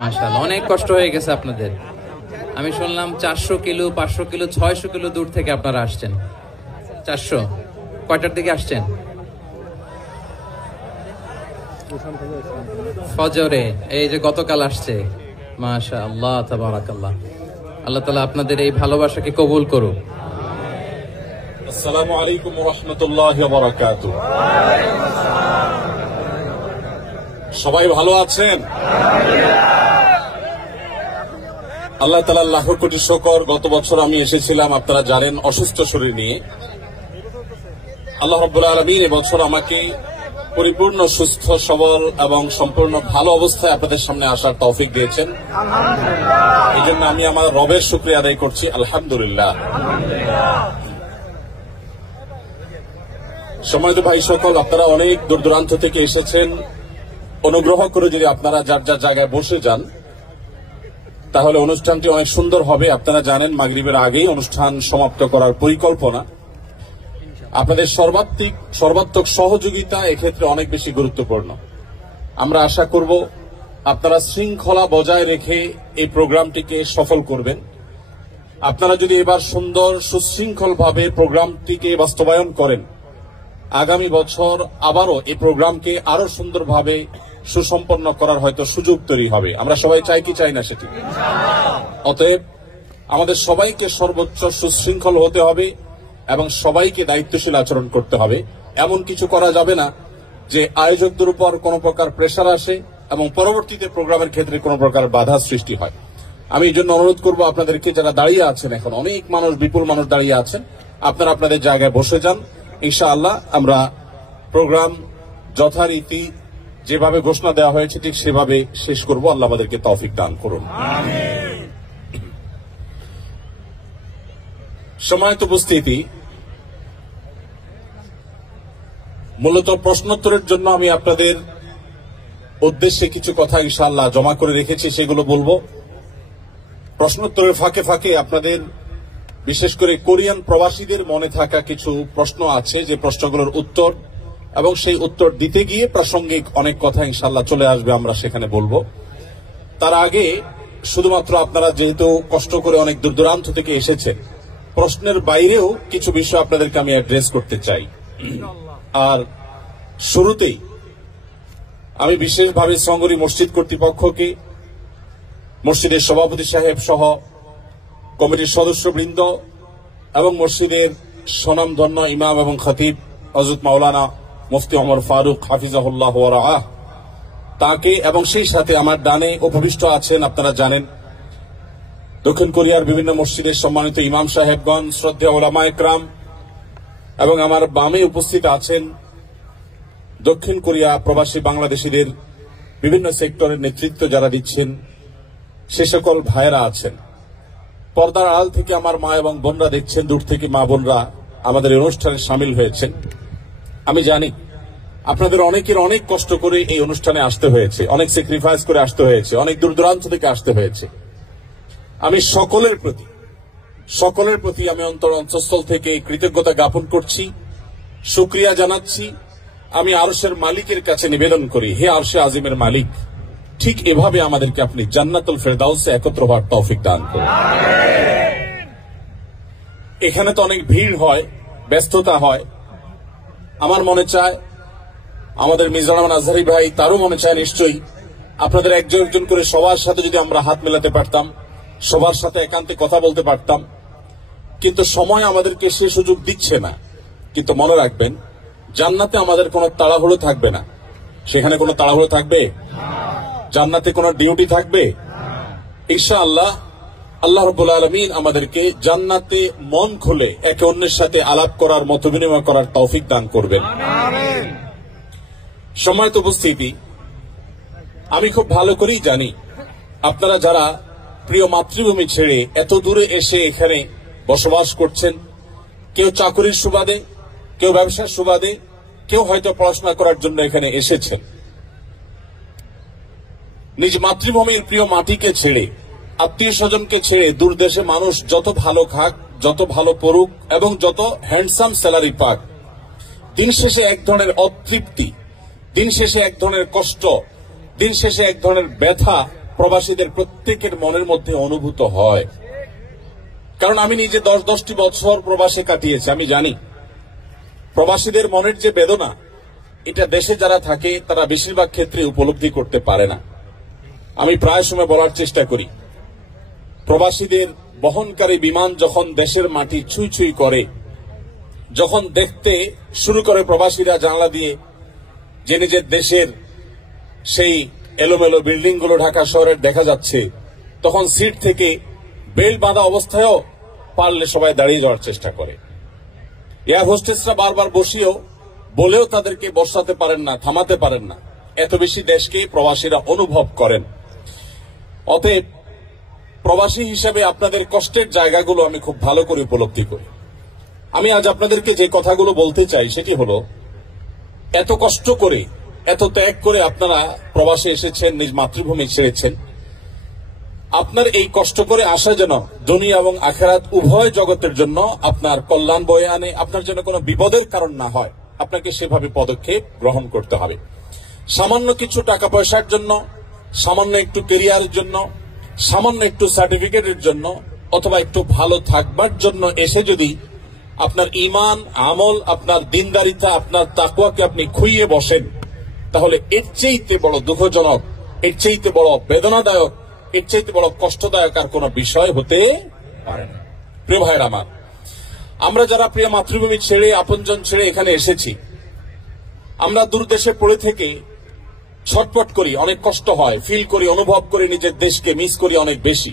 মাশাআল্লাহ, অনেক কষ্ট হয়ে গেছে আপনাদের। আমি শুনলাম 400 কিলো, 500 কিলো, 600 কিলো দূর থেকে আপনারা আসছেন। 400 কয়টার দিকে আসছেন? ফজরে। এই যে গতকাল আসছে। মাশাআল্লাহ, তাবারাকাল্লাহ। আল্লাহ তাআলা আপনাদের এই ভালোবাসাকে কবুল করুক। আসসালামু আলাইকুম ওয়া রাহমাতুল্লাহি ওয়া বারাকাতুহু। সবাই ভালো আছেন? আল্লাহ তাআলার লাখ কোটি শুকর। গত বছর আমি এসেছিলাম, আপনারা জানেন, অসুস্থ শরীর নিয়ে। আল্লাহ রাব্বুল আলামিন এবছর আমাকে পরিপূর্ণ সুস্থ সবল এবং সম্পূর্ণ ভালো অবস্থায় আপনাদের সামনে আসার তৌফিক দিয়েছেন। এই জন্য আমি আমার রবের শুকরিয়া আদায় করছি, আলহামদুলিল্লাহ। সম্মানিত ভাই সকল, আপনারা অনেক দূর দূরান্ত থেকে এসেছেন। অনুগ্রহ করে যদি আপনারা যার যার জায়গায় বসে যান, তাহলে অনুষ্ঠানটি অনেক সুন্দর হবে। আপনারা জানেন, মাগরিবের আগেই অনুষ্ঠান সমাপ্ত করার পরিকল্পনা। আপনাদের সর্বাত্মক সহযোগিতা এক্ষেত্রে অনেক বেশি গুরুত্বপূর্ণ। আমরা আশা করব আপনারা শৃঙ্খলা বজায় রেখে এই প্রোগ্রামটিকে সফল করবেন। আপনারা যদি এবার সুন্দর সুশৃঙ্খলভাবে প্রোগ্রামটিকে বাস্তবায়ন করেন, আগামী বছর আবারও এই প্রোগ্রামকে আরো সুন্দরভাবে সুসম্পন্ন করার হয়তো সুযোগ তৈরি হবে। আমরা সবাই চাই কি চাই না সেটি? অতএব আমাদের সবাইকে সর্বোচ্চ সুশৃঙ্খল হতে হবে এবং সবাইকে দায়িত্বশীল আচরণ করতে হবে। এমন কিছু করা যাবে না যে আয়োজকদের উপর কোনো প্রকার প্রেসার আসে এবং পরবর্তীতে প্রোগ্রামের ক্ষেত্রে কোনো প্রকার বাধা সৃষ্টি হয়। আমি এই জন্য অনুরোধ করব আপনাদেরকে, যারা দাঁড়িয়ে আছেন, এখন অনেক মানুষ, বিপুল মানুষ দাঁড়িয়ে আছেন, আপনারা আপনাদের জায়গায় বসে যান। ইনশাআল্লাহ আমরা প্রোগ্রাম যথারীতি যেভাবে ঘোষণা দেওয়া হয়েছে ঠিক সেভাবে শেষ করব। আল্লাহ আমাদেরকে তৌফিক দান করুন। সম্মানিত উপস্থিতি, মূলত প্রশ্নোত্তরের জন্য আমি আপনাদের উদ্দেশ্যে কিছু কথা ইনশাআল্লাহ জমা করে রেখেছি, সেগুলো বলবো। প্রশ্নোত্তরের ফাঁকে ফাঁকে আপনাদের, বিশেষ করে কোরিয়ান প্রবাসীদের মনে থাকা কিছু প্রশ্ন আছে, যে প্রশ্নগুলোর উত্তর এবং সেই উত্তর দিতে গিয়ে প্রাসঙ্গিক অনেক কথা ইনশাআল্লাহ চলে আসবে, আমরা সেখানে বলবো। তার আগে শুধুমাত্র আপনারা যেহেতু কষ্ট করে অনেক দূর দূরান্ত থেকে এসেছেন, প্রশ্নের বাইরেও কিছু বিষয় আপনাদেরকে আমি অ্যাড্রেস করতে চাই। আর শুরুতেই আমি বিশেষভাবে সঙ্গরি মসজিদ কর্তৃপক্ষকে, মসজিদের সভাপতি সাহেব সহ কমিটির সদস্যবৃন্দ এবং মসজিদের স্বনামধন্য ইমাম এবং খতিব হযরত মাওলানা মুফতি ওমর ফারুক হাফিজাহুল্লাহ ওয়া রাআহ, তাকে, এবং সেই সাথে আমার ডানে উপবিষ্ট আছেন, আপনারা জানেন, দক্ষিণ কোরিয়ার বিভিন্ন মসজিদের সম্মানিত ইমাম সাহেবগণ, শ্রদ্ধেয় উলামা ইকরাম, এবং আমার বামে উপস্থিত আছেন দক্ষিণ কোরিয়া প্রবাসী বাংলাদেশীদের বিভিন্ন সেক্টরের নেতৃত্ব যারা দিচ্ছেন, সে সকল ভাইয়েরা আছেন। পর্দার আড়াল থেকে আমার মা এবং বোনরা দেখছেন, দূর থেকে মা বোনরা আমাদের এই অনুষ্ঠানে সামিল হয়েছেন। আমি জানি আপনাদের অনেকের অনেক কষ্ট করে এই অনুষ্ঠানে আসতে হয়েছে, অনেক স্যাক্রিফাইস করে আসতে হয়েছে, অনেক দূর দূরান্ত থেকে আসতে হয়েছে। আমি সকলের প্রতি আমি অন্তঃস্থল থেকে কৃতজ্ঞতা জ্ঞাপন করছি, শুকরিয়া জানাচ্ছি। আমি আরশের মালিকের কাছে নিবেদন করি, হে আরশে আজিমের মালিক, ঠিক এভাবে আমাদেরকে আপনি জান্নাতুল ফেরদাউসে একত্র হওয়ার তৌফিক দান করুন। এখানে তো অনেক ভিড় হয়, ব্যস্ততা হয়। আমার মনে চায়, আমাদের মিজানুর রহমান আজহারী ভাই, তারও মনে চায় নিশ্চয়ই, আপনাদের একজন একজন করে সবার সাথে যদি আমরা হাত মেলাতে পারতাম, সবার সাথে একান্তে কথা বলতে পারতাম। কিন্তু সময় আমাদেরকে সে সুযোগ দিচ্ছে না। কিন্তু মনে রাখবেন, জান্নাতে আমাদের কোনো তাড়াহুড়ো থাকবে না। সেখানে কোনো তাড়াহুড়ো থাকবে? জান্নাতে কোনো ডিউটি থাকবে? ইনশাআল্লাহ আল্লাহ রাব্বুল আলামিন আমাদেরকে জান্নাতে মন খুলে একে অন্যের সাথে আলাপ করার, মত বিনিময় করার তৌফিক দান করবেন। সম্মানিত উপস্থিতি, আমি খুব ভালো করেই জানি আপনারা যারা প্রিয় মাতৃভূমি ছেড়ে এত দূরে এসে এখানে বসবাস করছেন, কেউ চাকরির সুবাদে, কেউ ব্যবসার সুবাদে, কেউ হয়তো পড়াশোনা করার জন্য এখানে এসেছেন। নিজ মাতৃভূমির প্রিয় মাটিকে ছেড়ে, আত্মীয় স্বজনকে ছেড়ে দূর দেশে মানুষ যত ভালো খাক, যত ভালো পড়ুক এবং যত হ্যান্ডসাম স্যালারি পাক, দিন শেষে এক ধরনের অতৃপ্তি, দিন শেষে এক ধরনের কষ্ট, দিন শেষে এক ধরনের ব্যথা প্রবাসীদের প্রত্যেকের মনের মধ্যে অনুভূত হয়। কারণ আমি নিজে 10-10টি বছর প্রবাসে কাটিয়েছি, আমি জানি প্রবাসীদের মনের যে বেদনা, এটা দেশে যারা থাকে তারা বেশিরভাগ ক্ষেত্রে উপলব্ধি করতে পারে না। আমি প্রায় সময় বলার চেষ্টা করি, প্রবাসীদের বহনকারী বিমান যখন দেশের মাটি ছুঁই ছুঁই করে, যখন দেখতে শুরু করে প্রবাসীরা জানলা দিয়ে যে নিজের দেশের সেই এলোমেলো বিল্ডিংগুলো ঢাকা শহরের দেখা যাচ্ছে, তখন সিট থেকে বেল্ট বাঁধা অবস্থায়ও পারলে সবাই দাঁড়িয়ে যাওয়ার চেষ্টা করে। এয়ার হোস্টেসরা বারবার বসিয়েও বলেও তাদেরকে বসাতে পারেন না, থামাতে পারেন না। এত বেশি দেশকে প্রবাসীরা অনুভব করেন। অতএব প্রবাসী হিসাবে আপনাদের কষ্টের জায়গাগুলো আমি খুব ভালো করে উপলব্ধি করি। আমি আজ আপনাদেরকে যে কথাগুলো বলতে চাই সেটি হলো, এত কষ্ট করে, এত ত্যাগ করে আপনারা প্রবাসে এসেছেন, নিজ মাতৃভূমি ছেড়েছেন। আপনার এই কষ্ট করে আসা যেন দুনিয়া এবং আখিরাত উভয় জগতের জন্য আপনার কল্যাণ বয়ে আনে, আপনার যেন কোনো বিপদের কারণ না হয়, আপনাকে সেভাবে পদক্ষেপ গ্রহণ করতে হবে। সামান্য কিছু টাকা পয়সার জন্য, সামান্য একটু ক্যারিয়ারের জন্য, সামান্য একটু সার্টিফিকেটের জন্য, অথবা একটু ভালো থাকবার জন্য এসে যদি আপনার ঈমান, আমল, আপনার দিনদারিতা, আপনার তাকওয়াকে আপনি খুইয়ে বসেন, তাহলে এর চাইতে বড় দুঃখজনক, এর চাইতে বড় বেদনাদায়ক, এর চাইতে বড় কষ্টদায়ক আর কোন বিষয় হতে পারে না। প্রিয় ভাইয়ের আমার, আমরা যারা প্রিয় মাতৃভূমি ছেড়ে, আপনজন ছেড়ে এখানে এসেছি, আমরা দূর দেশে পড়ে থেকে ছটপট করি, অনেক কষ্ট হয়, ফিল করি, অনুভব করি, নিজের দেশকে মিস করি অনেক বেশি,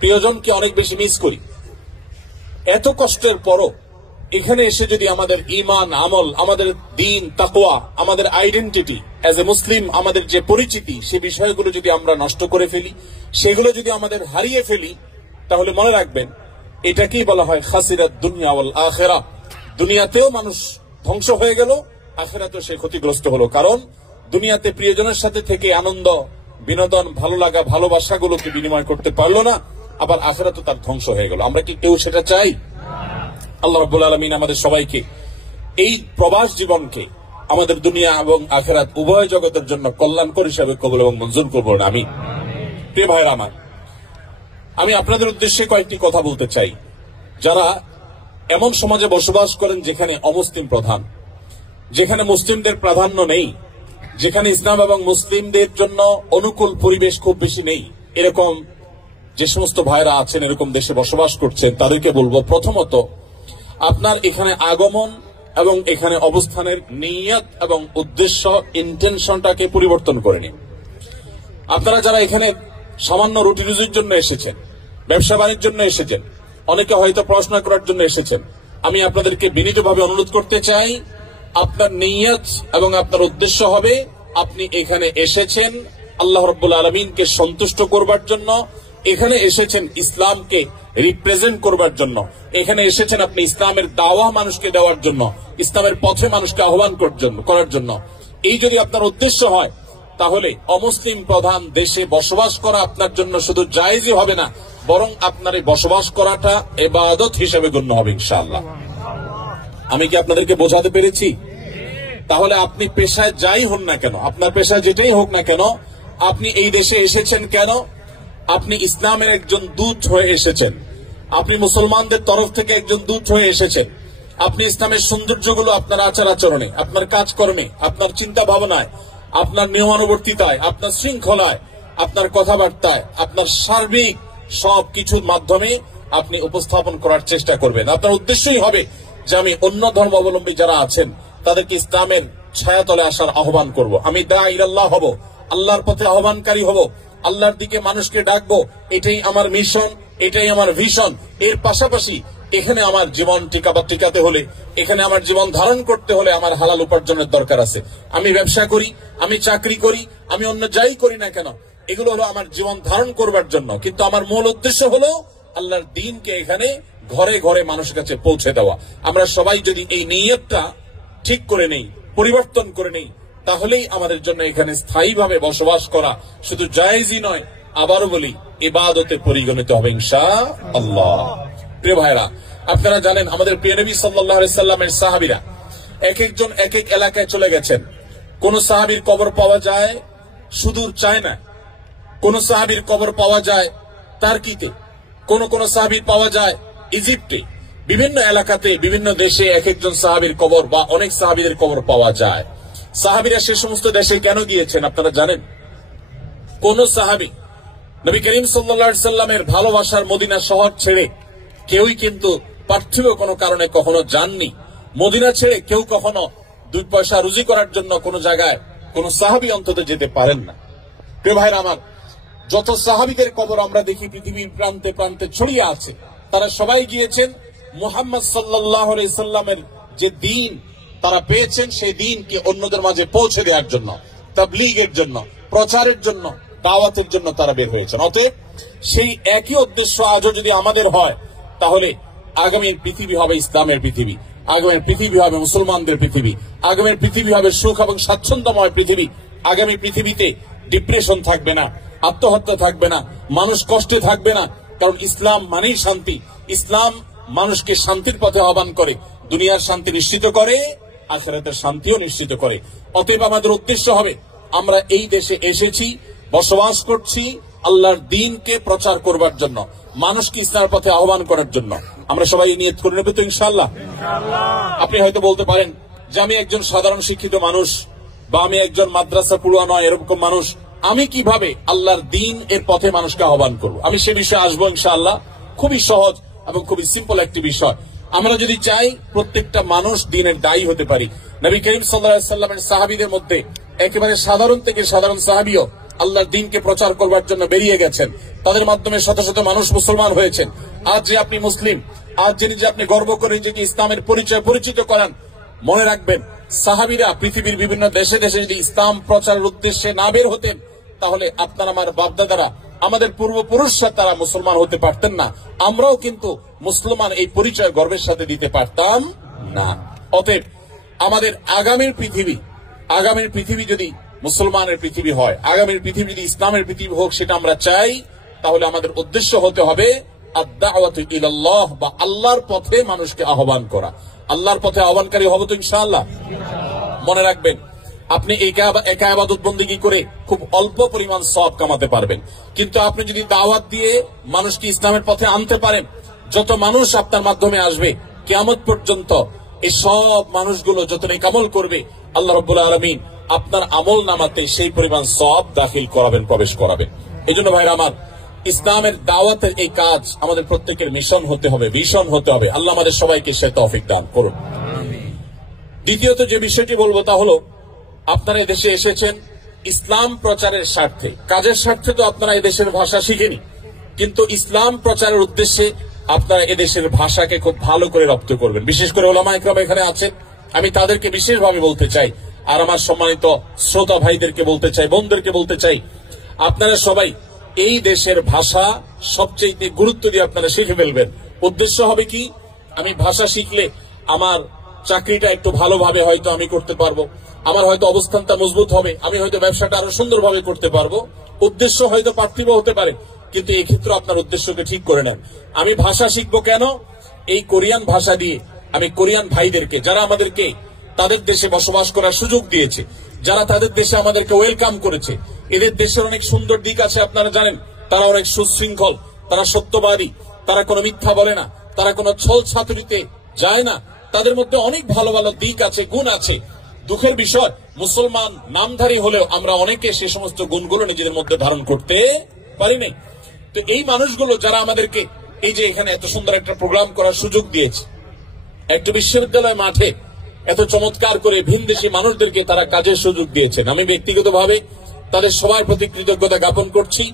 প্রিয়জনকে অনেক বেশি মিস করি। এত কষ্টের পরও এখানে এসে যদি আমাদের ঈমান, আমল, আমাদের দ্বীন, তাকওয়া, আমাদের আইডেন্টিটি অ্যাজ এ মুসলিম, আমাদের যে পরিচিতি, সে বিষয়গুলো যদি আমরা নষ্ট করে ফেলি, সেগুলো যদি আমাদের হারিয়ে ফেলি, তাহলে মনে রাখবেন এটাকেই বলা হয় খাসিরাত দুনিয়া ওয়াল আখিরাহ। দুনিয়াতেও মানুষ ধ্বংস হয়ে গেল, আখিরাতেও সে ক্ষতিগ্রস্ত হলো। কারণ দুনিয়াতে প্রিয়জনের সাথে থেকে আনন্দ, বিনোদন, ভালো লাগা, ভালোবাসাগুলোকে বিনিময় করতে পারলো না, আবার আখিরাতও তার ধ্বংস হয়ে গেল। আমরা কি কেউ সেটা চাই? আল্লাহ রাব্বুল আলামিন আমাদের সবাইকে এই প্রবাস জীবনকে আমাদের দুনিয়া এবং আখিরাত উভয় জগতের জন্য কল্যাণকর হিসাবে কবুল এবং মঞ্জুর করবেন, আমিন। প্রিয় ভাইরা আমার, আমি আপনাদের উদ্দেশ্যে কয়েকটি কথা বলতে চাই। যারা এমন সমাজে বসবাস করেন যেখানে অমুসলিম প্রধান, যেখানে মুসলিমদের প্রাধান্য নেই, যেখানে ইসলাম এবং মুসলিমদের জন্য অনুকূল পরিবেশ খুব বেশি নেই, এরকম যে সমস্ত ভাইরা আছেন, এরকম দেশে বসবাস করছেন, তাদেরকে বলবো, প্রথমত আপনার এখানে আগমন এবং এখানে অবস্থানের নিয়ত এবং উদ্দেশ্য, ইন্টেনশনটাকে পরিবর্তন করে নিন। আপনারা যারা এখানে সামান্য রুটি রুজির জন্য এসেছেন, ব্যবসা বাণিজ্যের জন্য এসেছেন, অনেকে হয়তো পড়াশোনা করার জন্য এসেছেন, আমি আপনাদেরকে বিনীতভাবে অনুরোধ করতে চাই, আপনার নিয়ত এবং আপনার উদ্দেশ্য হবে আপনি এখানে এসেছেন আল্লাহ রাব্বুল আলামিনকে সন্তুষ্ট করবার জন্য, এখানে এসেছেন ইসলামকে রিপ্রেজেন্ট করবার জন্য, এখানে এসেছেন আপনি ইসলামের দাওয়া মানুষকে দেওয়ার জন্য, ইসলামের পথে মানুষকে আহ্বান করার জন্য। এই যদি আপনার উদ্দেশ্য হয়, তাহলে অমুসলিম প্রধান দেশে বসবাস করা আপনার জন্য শুধু জায়েজই হবে না, বরং আপনার এই বসবাস করাটা ইবাদত হিসেবে গণ্য হবে ইনশাআল্লাহ। আমি কি আপনাদেরকে বোঝাতে পেরেছি? তাহলে আপনি পেশায় যাই হন না কেন, আপনার পেশায় যেটাই হোক না কেন, আপনি এই দেশে এসেছেন কেন? আপনি ইসলামের একজন দূত হয়ে এসেছেন, আপনি মুসলমানদের তরফ থেকে একজন দূত হয়ে এসেছেন। আপনি ইসলামের সৌন্দর্যগুলো আপনার আচার আচরণে, আপনার কাজকর্মে, আপনার চিন্তা ভাবনায়, আপনার নিয়মানুবর্তিতায়, আপনার শৃঙ্খলায়, আপনার কথাবার্তায়, আপনার সার্বিক সবকিছুর মাধ্যমে আপনি উপস্থাপন করার চেষ্টা করবেন। আপনার উদ্দেশ্যই হবে যে আমি অন্য ধর্মাবলম্বী যারা আছেন তাদেরকে ইসলামের ছায়াতলে আসার আহ্বান করব, আমি দাঈ ইলাল্লাহ হব, আল্লাহর পথে আহ্বানকারী হব, আল্লাহর দিকে মানুষকে ডাকবো। এটাই আমার মিশন, এটাই আমার ভিশন। এর পাশাপাশি এখানে আমার জীবন টিকাতে হলে, এখানে আমার জীবন ধারণ করতে হলে আমার হালাল উপার্জনের দরকার আছে। আমি ব্যবসা করি, আমি চাকরি করি, আমি অন্য যাই করি না কেন, এগুলো হলো আমার জীবন ধারণ করবার জন্য, কিন্তু আমার মূল উদ্দেশ্য হলো আল্লাহর দ্বীনকে এখানে ঘরে ঘরে মানুষের কাছে পৌঁছে দেওয়া। আমরা সবাই যদি এই নিয়তটা ঠিক করে নেই, পরিবর্তন করে নেই, তাহলেই আমাদের জন্য এখানে স্থায়ীভাবে বসবাস করা শুধু জায়েজই নয়, আবারও বলি ইবাদতে পরিগণিত হবে ইনশাআল্লাহ। প্রিয় ভাইরা, আপনারা জানেন আমাদের প্রিয় নবী সাল্লাল্লাহু আলাইহি সাল্লামের সাহাবীরা এক একজন এক এক এলাকায় চলে গেছেন। কোন সাহাবীর কবর পাওয়া যায় সুদূর চায়না, কোন সাহাবীর কবর পাওয়া যায় তার্কিতে, কোন কোন সাহাবীর পাওয়া যায় ইজিপ্টে। বিভিন্ন এলাকাতে বিভিন্ন দেশে এক একজন সাহাবীর কবর বা অনেক সাহাবীদের কবর পাওয়া যায়। সাহাবীরা সে সমস্ত দেশে কেন গিয়েছেন আপনারা জানেন? কোন সাহাবী নবী করিম সাল্লাল্লাহু আলাইহি সাল্লামের ভালোবাসার মদিনা শহর ছেড়ে কেউই কিন্তু পার্থিব কোনো কারণে কখনো যাননি। মদিনা ছেড়ে কেউ কখনো 2 পয়সা রুজি করার জন্য কোন জায়গায় কোন সাহাবী অন্তত যেতে পারেন না। প্রিয় ভাইরা আমার, যত সাহাবীদের কবর আমরা দেখি পৃথিবীর প্রান্তে প্রান্তে ছড়িয়ে আছে, তারা সবাই গিয়েছেন মুহাম্মদ সাল্লাল্লাহু আলাইহি সাল্লামের যে দ্বীন তারা পেয়েছেন সেই দ্বীনকে অন্যদের মাঝে পৌঁছে দেওয়ার জন্য, তাবলীগের জন্য, প্রচারের জন্য, দাওয়াতের জন্য তারা বের হয়েছেন। অতএব সেই একই উদ্দেশ্য আজও যদি আমাদের হয়, তাহলে আগামীর পৃথিবী হবে ইসলামের পৃথিবী, আগামীর পৃথিবী হবে মুসলমানদের পৃথিবী, আগামীর পৃথিবী হবে সুখ এবং স্বাচ্ছন্দ্যময় পৃথিবী। আগামী পৃথিবীতে ডিপ্রেশন থাকবে না, আত্মহত্যা থাকবে না, মানুষ কষ্টে থাকবে না। কারণ ইসলাম মানেই শান্তি। ইসলাম মানুষকে শান্তির পথে আহ্বান করে, দুনিয়ার শান্তি নিশ্চিত করে, আখিরাতের শান্তিও নিশ্চিত করে। অতএব আমাদের উদ্দেশ্য হবে আমরা এই দেশে এসেছি, বসবাস করছি আল্লাহর দ্বীনকে প্রচার করবার জন্য, মানুষকে ইসলামের পথে আহ্বান করার জন্য। আমরা সবাই নিয়ত করে নেব তো ইনশাআল্লাহ? আপনি হয়তো বলতে পারেন যে আমি একজন সাধারণ শিক্ষিত মানুষ বা আমি একজন মাদ্রাসা পড়ুয়া নয় এরকম মানুষ, আমি কিভাবে আল্লাহর দ্বীন এর পথে মানুষকে আহ্বান করব? আমি সে বিষয়ে আসবো ইনশাআল্লাহ। খুবই সহজ এবং খুবই সিম্পল একটি বিষয়। আমরা যদি চাই প্রত্যেকটা মানুষ দ্বীনের দায়ী হতে পারি, নবী করিম সাল্লাল্লাহু আলাইহি সাল্লামের সাহাবীদের মধ্যে একেবারে সাধারণ থেকে সাধারণ সাহাবীও আল্লাহর দ্বীনকে প্রচার করবার জন্য বেরিয়ে গেছেন। তাদের মাধ্যমে শত শত মানুষ মুসলমান হয়েছেন। আজ যে আপনি মুসলিম, আজ যে আপনি গর্ব করে নিজেকে ইসলামের পরিচয় পরিচিত করান, মনে রাখবেন সাহাবীরা পৃথিবীর বিভিন্ন দেশে দেশে যদি ইসলাম প্রচারের উদ্দেশ্যে না বের হতেন, তাহলে আপনার আমার বাপদাদারা, আমাদের পূর্বপুরুষরা তারা মুসলমান হতে পারতেন না। আমরাও কিন্তু মুসলমান এই পরিচয় গর্বের সাথে দিতে পারতাম না। অতএব আমাদের আগামীর পৃথিবী যদি মুসলমানের পৃথিবী হয়, আগামীর পৃথিবী যদি ইসলামের পৃথিবী হোক, সেটা আমরা চাই, তাহলে আমাদের উদ্দেশ্য হতে হবে আদ-দাওয়াতু ইলাল্লাহ, বা আল্লাহর পথে মানুষকে আহ্বান করা। আল্লাহর পথে আহ্বানকারী হব তো ইনশাআল্লাহ? মনে রাখবেন, আপনি একা ইবাদত বন্দেগী করে খুব অল্প পরিমাণ সওয়াব কামাতে পারবেন, কিন্তু আপনি যদি দাওয়াত দিয়ে মানুষকে ইসলামের পথে আনতে পারেন, যত মানুষ আপনার মাধ্যমে আসবে কিয়ামত পর্যন্ত, এই সব মানুষগুলো যত নেক আমল করবে, আল্লাহ রাব্বুল আলামিন আপনার আমল নামাতে সেই পরিমাণ সওয়াব দাখিল করাবেন, প্রবেশ করাবেন। এজন্য ভাইরা আমার, ইসলামের দাওয়াতের এই কাজ আমাদের প্রত্যেকের মিশন হতে হবে, ভিশন হতে হবে। আল্লাহ আমাদের সবাইকে সে তৌফিক দান করুন। দ্বিতীয়ত যে বিষয়টি বলবো তা হলো, আপনারা এদেশে এসেছেন ইসলাম প্রচারের স্বার্থে, কাজের স্বার্থে তো আপনারা এদেশের ভাষা শিখেনি, কিন্তু ইসলাম প্রচারের উদ্দেশ্যে আপনারা এদেশের ভাষাকে খুব ভালো করে রপ্ত করবেন। বিশেষ করে ওলামা ইকরাম এখানে আছেন, আমি তাদেরকে বিশেষভাবে বলতে চাই, আর আমার সম্মানিত শ্রোতা ভাইদেরকে বলতে চাই, বোনদেরকে বলতে চাই, আপনারা সবাই এই দেশের ভাষা সবচেয়ে গুরুত্ব দিয়ে আপনারা শিখে ফেলবেন। উদ্দেশ্য হবে কি, আমি ভাষা শিখলে আমার চাকরিটা একটু ভালোভাবে হয়তো আমি করতে পারবো, আমার হয়তো অবস্থানটা মজবুত হবে, আমি হয়তো ব্যবসাটা আরো সুন্দরভাবে করতে পারবো। উদ্দেশ্য হয়তো পার্থিব হতে পারে, কিন্তু এই ক্ষেত্রে আপনার উদ্দেশ্যকে ঠিক করে নেন। আমি ভাষা শিখবো কেন? এই কোরিয়ান ভাষা দিয়ে আমি কোরিয়ান ভাইদেরকে, যারা আমাদেরকে তাদের দেশে বসবাস করার সুযোগ দিয়েছে, যারা তাদের দেশে আমাদেরকে ওয়েলকাম করেছে, এদের দেশের অনেক সুন্দর দিক আছে আপনারা জানেন। তারা অনেক সুশৃঙ্খল, তারা সত্যবাদী, তারা কোনো মিথ্যা বলে না, তারা কোনো ছল ছাতুরিতে যায় না, তাদের মধ্যে অনেক ভালো ভালো দিক আছে, গুণ আছে। দুঃখের বিষয়, মুসলমান নামধারী হলেও আমরা অনেকে সে সমস্ত গুণগুলো নিজেদের মধ্যে ধারণ করতে পারি নাই। তো এই মানুষগুলো যারা আমাদেরকে এই যে এখানে এত সুন্দর একটা প্রোগ্রাম করার সুযোগ দিয়েছে, একটা বিশ্ববিদ্যালয় মাঠে এত চমৎকার করে ভিনদেশী মানুষদেরকে তারা কাজের সুযোগ দিয়েছেন, আমি ব্যক্তিগতভাবে তাদের সবার প্রতি কৃতজ্ঞতা জ্ঞাপন করছি,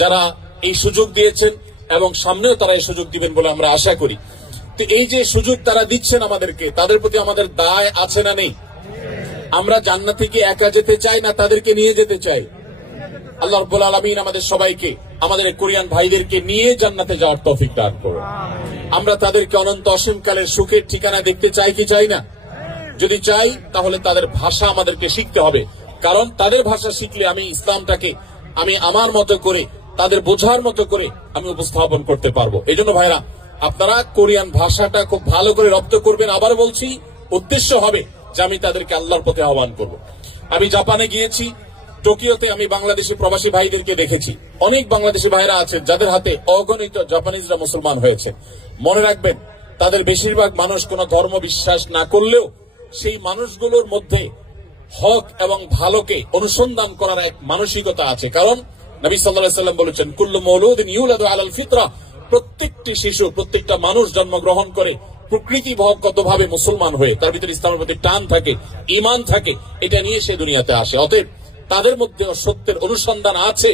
যারা এই সুযোগ দিয়েছেন এবং সামনেও তারা এই সুযোগ দিবেন বলে আমরা আশা করি। তো এই যে সুযোগ তারা দিচ্ছেন আমাদেরকে, তাদের প্রতি আমাদের দায় আছে না নেই? আমরা জান্নাতে কি একা যেতে চাই না তাদেরকে নিয়ে যেতে চাই? আল্লাহ রাব্বুল আলামিন আমাদের সবাইকে, আমাদের কোরিয়ান ভাইদেরকে নিয়ে জান্নাতে যাওয়ার তৌফিক দান করুন। আমরা তাদেরকে অনন্ত অসীমকালের সুখের ঠিকানা দেখতে চাই কি চাই না? যদি চাই, তাহলে তাদের ভাষা আমাদেরকে শিখতে হবে, কারণ তাদের ভাষা শিখলে আমি ইসলামটাকে আমি আমার মতো করে, তাদের বোঝার মতো করে আমি উপস্থাপন করতে পারবো। এই জন্য ভাইরা, আপনারা কোরিয়ান ভাষাটা খুব ভালো করে রপ্ত করবেন। আবার বলছি, উদ্দেশ্য হবে যে আমি তাদেরকে আল্লাহর পথে আহ্বান করব। আমি জাপানে গিয়েছি, টোকিওতে আমি বাংলাদেশি প্রবাসী ভাইদেরকে দেখেছি। অনেক বাংলাদেশি ভাইরা আছেন যাদের হাতে অগণিত জাপানিজরা মুসলমান হয়েছে। মনে রাখবেন, তাদের বেশিরভাগ মানুষ কোন ধর্ম বিশ্বাস না করলেও সেই মানুষগুলোর মধ্যে হক এবং ভালোকে অনুসন্ধান করার এক মানসিকতা আছে। কারণ নবী সাল্লাল্লাহু আলাইহি ওয়াসাল্লাম বলেছেন, কুল্লু মাউলুদিন ইউলাদু আলাল ফিতরা, প্রত্যেকটি শিশু, প্রত্যেকটা মানুষ জন্মগ্রহণ করে প্রকৃতিগতভাবে মুসলমান হয়ে, তার ভিতরে ইসলামের প্রতি টান থাকে, ঈমান থাকে, এটা নিয়ে সে দুনিয়াতে আসে। অতএব তাদের মধ্যে সত্যের অনুসন্ধান আছে।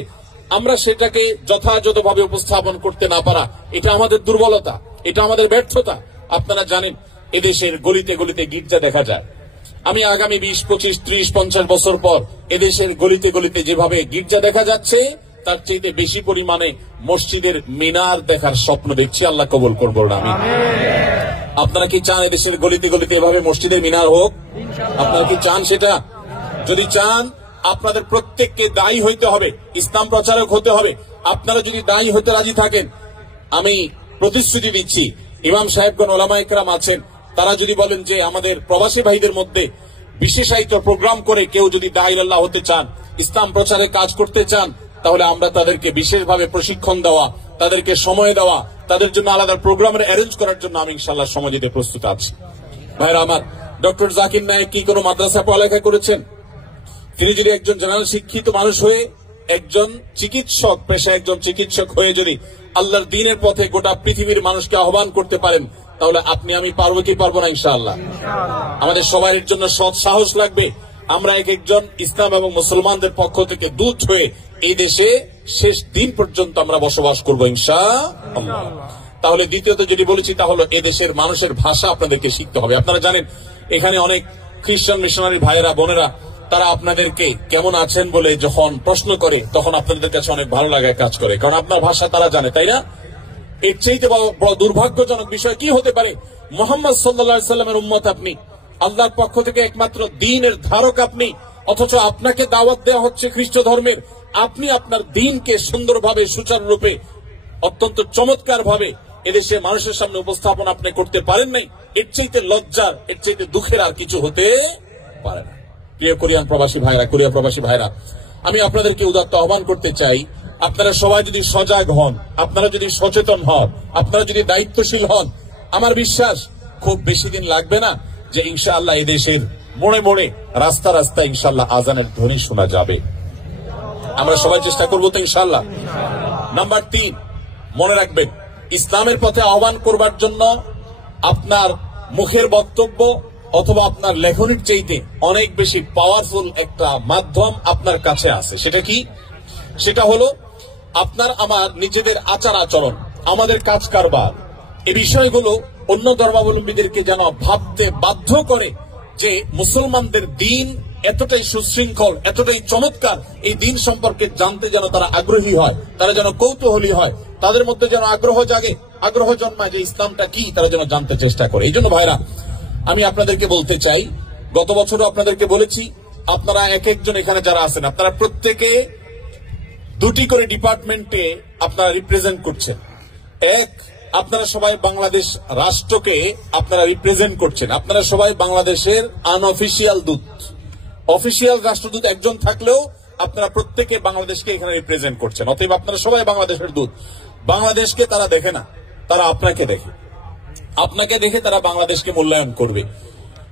আমরা সেটাকে যথাযথভাবে উপস্থাপন করতে না পারা, এটা আমাদের দুর্বলতা, এটা আমাদের ব্যর্থতা। আপনারা জানেন, এদেশের গলিতে গলিতে গির্জা দেখা যায়। আমি আগামী 20, 25, 30, 50 বছর পর এদেশের গলিতে গলিতে যেভাবে গির্জা দেখা যাচ্ছে, তার চাইতে বেশি পরিমাণে মসজিদের মিনার দেখার স্বপ্ন দেখছি। আল্লাহ কবুল করবেন। আমি আপনারা কি চান এদেশের গলিতে গলিতে এভাবে মসজিদের মিনার হোক? আপনারা কি চান সেটা? যদি চান, আপনাদের প্রত্যেককে দায়ী হইতে হবে, ইসলাম প্রচারক হতে হবে। আপনারা যদি দায়ী হতে রাজি থাকেন, আমি প্রতিশ্রুতি দিচ্ছি, ইমাম সাহেবগণ, ওলামা ইকরাম আছেন, তারা যদি বলেন যে আমাদের প্রবাসী ভাইদের মধ্যে বিশেষায়িত প্রোগ্রাম করে কেউ যদি দায়ী আল্লাহ হতে চান, ইসলাম প্রচারে কাজ করতে চান, তাহলে আমরা তাদেরকে বিশেষভাবে প্রশিক্ষণ দেওয়া, তাদেরকে সময় দেওয়া, তাদের জন্য আলাদা প্রোগ্রামের অ্যারেঞ্জ করার জন্য আমি ইনশাআল্লাহ সময় দিতে প্রস্তুত আছি। ভাইরা আমার, ডক্টর জাকির নায়েক কি কোনো মাদ্রাসা পড়ালেখা করেছেন? তিনি যদি একজন জেনারেল শিক্ষিত মানুষ হয়ে, একজন চিকিৎসক পেশায় একজন চিকিৎসক হয়ে যদি আল্লাহর দ্বীনের পথে গোটা পৃথিবীর মানুষকে আহ্বান করতে পারেন, তাহলে আপনি আমি পারবো কি পারবো না? ইনশাআল্লাহ। আমাদের সবার জন্য সৎ সাহস লাগবে। আমরা এক একজন ইসলাম এবং মুসলমানদের পক্ষ থেকে দূত হয়ে এই দেশে শেষ দিন পর্যন্ত আমরা বসবাস করবো ইনশাআল্লাহ। তাহলে দ্বিতীয়ত যেটি বলেছি, তাহলে এদেশের মানুষের ভাষা আপনাদেরকে শিখতে হবে। আপনারা জানেন, এখানে অনেক খ্রিস্টান মিশনারি ভাইয়েরা, বোনেরা, তারা আপনাদেরকে কেমন আছেন বলে যখন প্রশ্ন করে, তখন আপনাদের কাছে অনেক ভালো লাগায় কাজ করে, কারণ আপনার ভাষা তারা জানে, তাই না? এর চাইতে বড় দুর্ভাগ্যজনক বিষয় কি হতে পারে? মুহাম্মদ সাল্লাল্লাহু আলাইহি সাল্লামের উম্মত আপনি, আল্লাহর পক্ষ থেকে একমাত্র দ্বীনের ধারক আপনি, অথচ আপনাকে দাওয়াত দেওয়া হচ্ছে খ্রিস্ট ধর্মের। আপনি আপনার দ্বীনকে সুন্দরভাবে, সুচারুরূপে, অত্যন্ত চমৎকার ভাবে এদেশে মানুষের সামনে উপস্থাপন আপনি করতে পারেন নাই। এর চাইতে লজ্জার, এর চাইতে দুঃখের আর কিছু হতে পারে না। প্রিয় কোরিয়ান প্রবাসী ভাইরা, কোরিয়া প্রবাসী ভাইরা, আমি আপনাদেরকে উদাত্ত আহ্বান করতে চাই, আপনারা সবাই যদি সজাগ হন, আপনারা যদি সচেতন হন, আপনারা যদি দায়িত্বশীল হন, আমার বিশ্বাস খুব বেশি দিন লাগবে না যে ইনশাআল্লাহ এদেশের মোড়ে মোড়ে, রাস্তা রাস্তায় ইনশাআল্লাহ আজানের ধ্বনি শোনা যাবে। আমরা সবাই চেষ্টা করবো তো ইনশাআল্লাহ। নাম্বার 3, মনে রাখবেন, ইসলামের পথে আহ্বান করবার জন্য আপনার মুখের বক্তব্য অথবা আপনার লেখনীর চাইতে অনেক বেশি পাওয়ারফুল একটা মাধ্যম আপনার কাছে আছে। সেটা কি? সেটা হলো আপনার আমার নিজেদের আচার আচরণ, আমাদের কাজ কারবার। এই বিষয়গুলো অন্য ধর্মাবলম্বীদেরকে যেন ভাবতে বাধ্য করে যে মুসলমানদের দিন এতটাই সুশৃঙ্খল, এতটাই চমৎকার, এই দিন সম্পর্কে জানতে যেন তারা আগ্রহী হয়, তারা যেন কৌতূহলী হয়, তাদের মধ্যে যেন আগ্রহ জাগে, আগ্রহ জন্মায় যে ইসলামটা কি, তারা যেন জানতে চেষ্টা করে। এই জন্য ভাইরা, আমি আপনাদেরকে বলতে চাই, গত বছরও আপনাদেরকে বলেছি, আপনারা এক একজন এখানে যারা আছেন, আপনারা প্রত্যেকে 2টি করে ডিপার্টমেন্টে আপনারা রিপ্রেজেন্ট করছেন। এক, আপনারা সবাই বাংলাদেশ রাষ্ট্রকে আপনারা রিপ্রেজেন্ট করছেন। আপনারা সবাই বাংলাদেশের আনঅফিসিয়াল দূত। অফিসিয়াল রাষ্ট্রদূত একজন থাকলেও আপনারা প্রত্যেকে বাংলাদেশকে এখানে রিপ্রেজেন্ট করছেন। অতএব আপনারা সবাই বাংলাদেশের দূত। বাংলাদেশকে তারা দেখে না, তারা আপনাকে দেখে। আপনাকে দেখে তারা বাংলাদেশকে মূল্যায়ন করবে।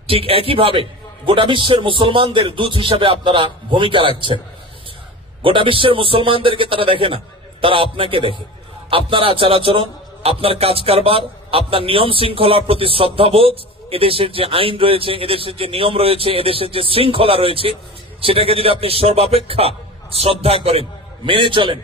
ঠিক একইভাবে গোটা বিশ্বের মুসলমানদের দূত হিসাবে আপনারা ভূমিকা রাখছেন। গোটা বিশ্বের মুসলমানদেরকে তারা দেখে না, তারা আপনাকে দেখে। আপনার আচার আচরণ, আপনার কাজ কারবার, আপনার নিয়ম শৃঙ্খলার প্রতি শ্রদ্ধাবোধ, এদেশের যে আইন রয়েছে, এদেশের যে নিয়ম রয়েছে, এদেশের যে শৃঙ্খলা রয়েছে, সেটাকে যদি আপনি সর্বাপেক্ষা শ্রদ্ধা করেন, মেনে চলেন,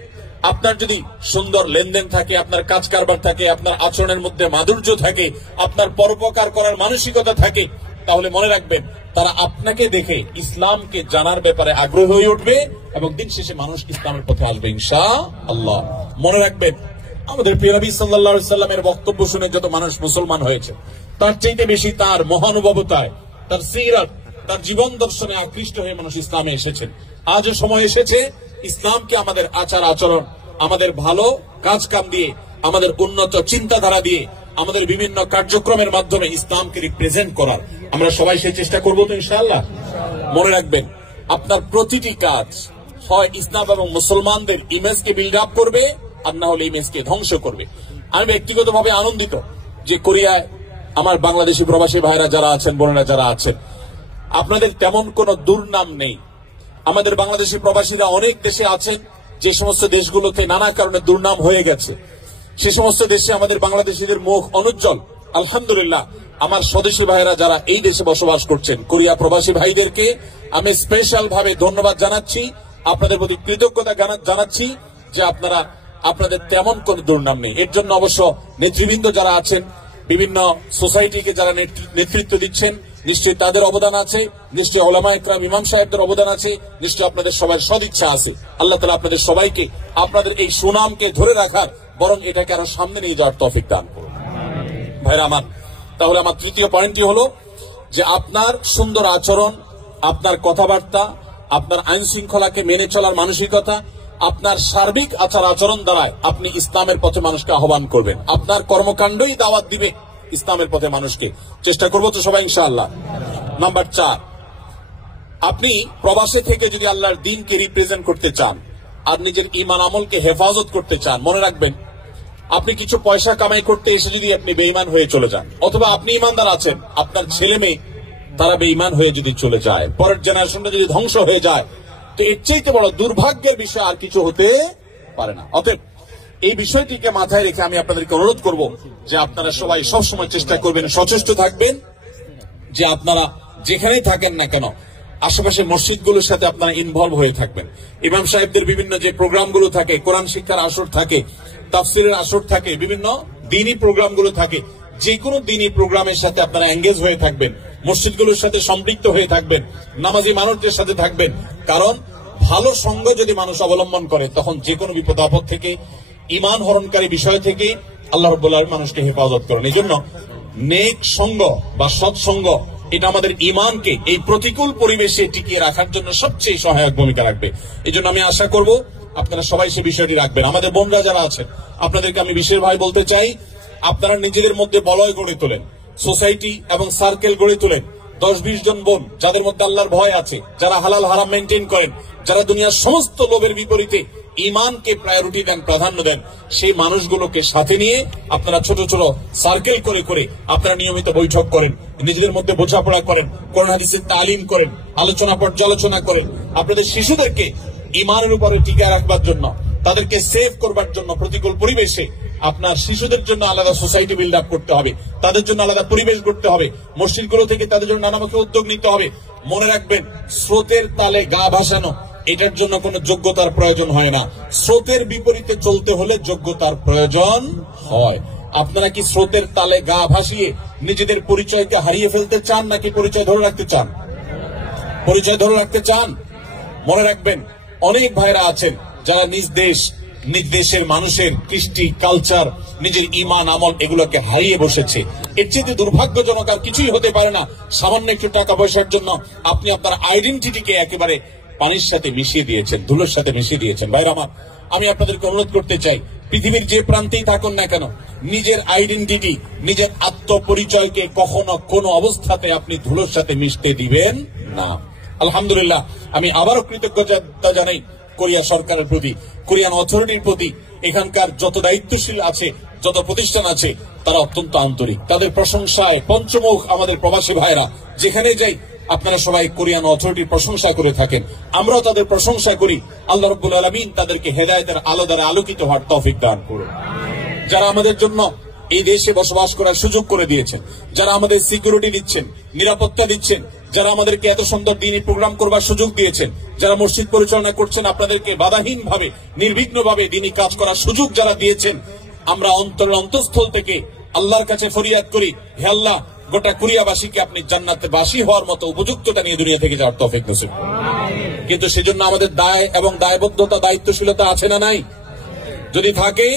আপনার যদি সুন্দর লেনদেন থাকে, আপনার কাজ কারবার থাকে, আপনার আচরণের মধ্যে মাধুর্য থাকে, আপনার পরোপকার করার মানসিকতা থাকে, তাহলে মনে রাখবেন, তারা আপনাকে দেখে ইসলামকে জানার ব্যাপারে আগ্রহী হয়ে উঠবে এবং দিন শেষে মানুষ ইসলামের পথে আসবে ইনশাআল্লাহ। মনে রাখবেন, আমাদের প্রিয় নবী সাল্লাল্লাহু আলাইহি সাল্লামের বক্তব্য শুনে যত মানুষ মুসলমান হয়েছে, তার চাইতে বেশি তার মহানুভবতায়, তার সিরাত, তার জীবন দর্শনে আকৃষ্ট হয়ে মানুষ ইসলামে এসেছেন। আজও সময় এসেছে ইসলামকে আমাদের আচার আচরণ, আমাদের ভালো কাজ কাম দিয়ে, আমাদের উন্নত চিন্তাধারা দিয়ে, আমাদের বিভিন্ন কার্যক্রমের মাধ্যমে ইসলামকে রিপ্রেজেন্ট করার। আমরা সবাই সেই চেষ্টা করবো তো ইনশাআল্লাহ। মনে রাখবেন, আপনার প্রতিটি কাজ, হয় ইসলাম এবং মুসলমানদের ইমেজকে বিল্ড আপ করবে, আর না হলে ইমেজকে ধ্বংস করবে। আমি ব্যক্তিগতভাবে আনন্দিত যে কোরিয়ায় আমার বাংলাদেশি প্রবাসী ভাইরা যারা আছেন, বোনেরা যারা আছেন, আপনাদের তেমন কোনো দুর্নাম নেই। আমাদের বাংলাদেশি প্রবাসীরা অনেক দেশে আছেন, যে সমস্ত দেশগুলোতে নানা কারণে দুর্নাম হয়ে গেছে, সে সমস্ত দেশে আমাদের বাংলাদেশিদের মুখ অনুজ্জ্বল। আলহামদুলিল্লাহ, আমার স্বদেশী ভাইরা যারা এই দেশে বসবাস করছেন, কোরিয়া প্রবাসী ভাইদেরকে আমি স্পেশাল ভাবে ধন্যবাদ জানাচ্ছি, আপনাদের প্রতি কৃতজ্ঞতা জানাচ্ছি যে আপনাদের তেমন কোন দুর্নাম নেই। এর জন্য অবশ্য নেতৃবৃন্দ যারা আছেন, বিভিন্ন সোসাইটিকে যারা নেতৃত্ব দিচ্ছেন, নিশ্চয়ই তাদের অবদান আছে, নিশ্চয়ই উলামা ইকরাম ইমাম সাহেবদের অবদান আছে, নিশ্চয়ই আপনাদের সবার সদিচ্ছা আছে। আল্লাহ তাআলা আপনাদের সবাইকে আপনাদের এই সুনামকে ধরে রাখার, বরং এটাকে আরো সামনে নিয়ে যাওয়ার তৌফিক দান করুন। ভাইরা আমার, তাহলে আমার তৃতীয় পয়েন্টটি হলো যে আপনার সুন্দর আচরণ, আপনার কথাবার্তা, আপনার আইন শৃঙ্খলাকে মেনে চলার মানসিকতা, আপনার সার্বিক আচার আচরণ দ্বারাই আপনি ইসলামের পথে মানুষকে আহ্বান করবেন। আপনার কর্মকাণ্ডই দাওয়াত দিবে ইসলামের পথে মানুষকে। চেষ্টা করবো তো সবাই ইনশাআল্লাহ। নাম্বার 4, আপনি প্রবাসে থেকে যদি আল্লাহর দ্বীনকে রিপ্রেজেন্ট করতে চান আর নিজের ঈমান আমলকে হেফাজত করতে চান, মনে রাখবেন আপনি কিছু পয়সা কামাই করতে এসে যদি আপনি বেঈমান হয়ে চলে যান, অথবা আপনি ঈমানদার আছেন, আপনার ছেলে মেয়ে তারা বেঈমান হয়ে যদি চলে যায়, পরের জেনারেশনটা যদি ধ্বংস হয়ে যায়, তো এর চাইতে বড় দুর্ভাগ্যের বিষয় আর কিছু হতে পারে না। অতএব এই বিষয়টিকে মাথায় রেখে আমি আপনাদেরকে অনুরোধ করব যে আপনারা সবাই সবসময় চেষ্টা করবেন, সচেষ্ট থাকবেন যে আপনারা যেখানেই থাকেন না কেন আশেপাশে মসজিদগুলোর সাথে আপনারা ইনভলভ হয়ে থাকবেন। ইমাম সাহেবদের বিভিন্ন যে প্রোগ্রামগুলো থাকে, কোরআন শিক্ষার আসর থাকে, তাফসিরের আসর থাকে, বিভিন্ন দ্বীনি প্রোগ্রামগুলো থাকে, যে কোনো দ্বীনি প্রোগ্রামের সাথে আপনারা এঙ্গেজ হয়ে থাকবেন, মসজিদগুলোর সাথে সম্পৃক্ত হয়ে থাকবেন, নামাজি মানুষদের সাথে থাকবেন। কারণ ভালো সঙ্গ যদি মানুষ অবলম্বন করে, তখন যে কোনো বিপদ আপদ থেকে, ঈমান হরণকারী বিষয় থেকে আল্লাহ রাব্বুল আলামিন মানুষকে হেফাজত করেন। এই জন্য নেক সঙ্গ বা সৎসঙ্গ এটা আমাদের ঈমানকে এই প্রতিকূল পরিবেশে টিকিয়ে রাখার জন্য সবচেয়ে সহায়ক ভূমিকা রাখবে। এই জন্য আমি আশা করব আপনারা সবাই সেই বিষয়টি রাখবেন। আমাদের বোনরা যারা আছেন, আপনাদেরকে আমি বিশেষভাবে বলতে চাই, আপনারা নিজেদের মধ্যে বলয় গড়ে তোলেন, সোসাইটি এবং সার্কেল গড়ে তোলেন। 10-20 জন বোন যাদের মধ্যে আল্লাহর ভয় আছে, যারা হালাল হারাম মেনটেন করেন, যারা দুনিয়ার সমস্ত লোভের বিপরীতে ঈমানকে প্রায়োরিটি দেন, প্রাধান্য দেন, সেই মানুষগুলোকে সাথে নিয়ে আপনারা ছোট ছোট সার্কেল করে করে আপনারা নিয়মিত বৈঠক করেন, নিজেদের মধ্যে বোঝাপড়া করেন, কোরআন হাদিসের তালিম করেন, আলোচনা পর্যালোচনা করেন। আপনাদের শিশুদেরকে ঈমানের উপরে টিকায় রাখবার জন্য, তাদেরকে সেভ করবার জন্য প্রতিকূল পরিবেশে আপনার শিশুদের জন্য আলাদা সোসাইটি বিল্ড আপ করতে হবে, তাদের জন্য আলাদা পরিবেশ গড়তে হবে, মসজিদগুলো থেকে তাদের জন্য নানামুখী উদ্যোগ নিতে হবে। মনে রাখবেন, স্রোতের তালে গা ভাসানো এটার জন্য কোনো যোগ্যতার প্রয়োজন হয় না, স্রোতের বিপরীতে চলতে হলে যোগ্যতার প্রয়োজন হয়। আপনারা কি স্রোতের তালে গা ভাসিয়ে নিজেদের পরিচয়কে হারিয়ে ফেলতে চান, নাকি পরিচয় ধরে রাখতে চান? পরিচয় ধরে রাখতে চান। মনে রাখবেন, অনেক ভাইরা আছেন যারা নিজ দেশের মানুষের কৃষ্টি, কালচার, নিজের ঈমান আমল এগুলোকে হারিয়ে বসেছে। এর চেয়ে দুর্ভাগ্যজনক আর কিছুই হতে পারে না। সামান্য একটু টাকা পয়সার জন্য আপনি আপনার আইডেন্টিটিকে একেবারে পানির সাথে মিশিয়ে দিয়েছেন, ধুলোর সাথে মিশিয়ে দিয়েছেন। ভাইরা আমার, আমি আপনাদেরকে অনুরোধ করতে চাই, পৃথিবীর যে প্রান্তেই থাকুন না কেন, নিজের আইডেন্টিটি, নিজের আত্মপরিচয়কে কখনো কোনো অবস্থাতে আপনি ধুলোর সাথে মিশতে দিবেন না। আলহামদুলিল্লাহ, আমি আবারও কৃতজ্ঞতা জানাই কোরিয়া সরকারের প্রতি, কোরিয়ান অথরিটির প্রতি। এখানকার যত দায়িত্বশীল আছে, যত প্রতিষ্ঠান আছে, তারা অত্যন্ত আন্তরিক। তাদের প্রশংসায় পঞ্চমুখ আমাদের প্রবাসী ভাইরা। যেখানে যাই আপনারা সবাই কোরিয়ান অথরিটির প্রশংসা করে থাকেন, আমরাও তাদের প্রশংসা করি। আল্লাহ রাব্বুল আলামিন তাদেরকে হেদায়েতের আলো দ্বারা আলোকিত হওয়ার তৌফিক দান করুন। যারা আমাদের জন্য এই দেশে বসবাস করার সুযোগ করে দিয়েছেন, যারা আমাদের সিকিউরিটি দিচ্ছেন, নিরাপত্তা দিচ্ছেন, যারা আমাদেরকে এত সুন্দর দ্বীনি প্রোগ্রাম করবার সুযোগ দিয়েছেন, যারা মসজিদ পরিচালনা করছেন, আপনাদেরকে বাধাহীনভাবে, নির্বিঘ্নভাবে দ্বীনি কাজ করার সুযোগ যারা দিয়েছেন, আমরা অন্তঃস্থল থেকে আল্লাহর কাছে ফরিয়াদ করি, হে আল্লাহ, গোটা কোরিয়াবাসীকে আপনি জান্নাতে বাসী হওয়ার মতো উপযুক্ততা নিয়ে দুনিয়া থেকে যাওয়ার তৌফিক নসিব করুন। কিন্তু সেজন্য আমাদের দায় এবং দায়বদ্ধতা, দায়িত্বশীলতা আছে না নাই? যদি থাকে,